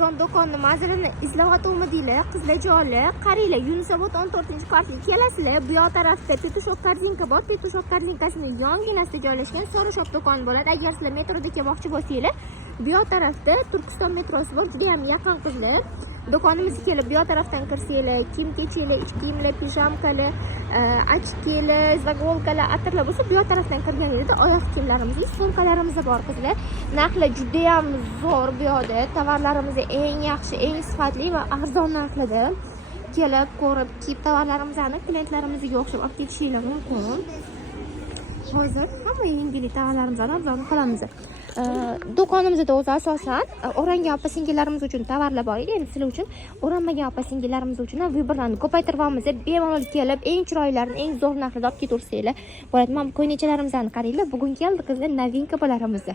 arzon do'konni manzilini izlayotganmidinglar qizlarjonlar? Qaranglar, Yunusobod 14-kvartiraga kelasizlar. Bu yoq tarafda Petushok korzinka bor. Petushok korzinkasining yonginasida joylashgan Soroshop do'koni bo'ladi. Agar sizlar metroda kelmoqchi bo'lsanglar, bu yoq tarafda Turkiston metrosi bor. Juda ham yaqin qizlar. Do'konimizga kelib bu yoq tarafdan kirsanglar, kiyim-kechaklar, ichki kiyimlar, pijamkalar, ochkilar, zagolkalar, atirlar bo'lsa, bu yoq tarafdan kirganingizda oyoq kiyimlarimiz, sumkalarimiz bor qizlar. Narxlar juda ham zo'r bu yoqda. Tovarlarimiz eng yaxshi, eng sifatli va arzon narxlarda. Kelib, ko'rib, kiyib tovarlarimizni klientlarimizga o'xshab olib ketishingiz mumkin. Hozir hamma yangilik tovarlarimizni arzon qilamiz. Do'konimizda o'zi asosan o'rangan opa-singillarimiz uchun tovarlar bor edi. Endi sizlar uchun o'ranmagan opa-singillarimiz uchun ham vibrlarni ko'paytiramiz. Bemalol kelib, eng chiroylarini, eng zo'r narxlarda olib ketaversanglar bo'ladi. Mana bu ko'ynachalarimizni qaranglar. Bugun keldi qizlar, novinka bo'larimiz.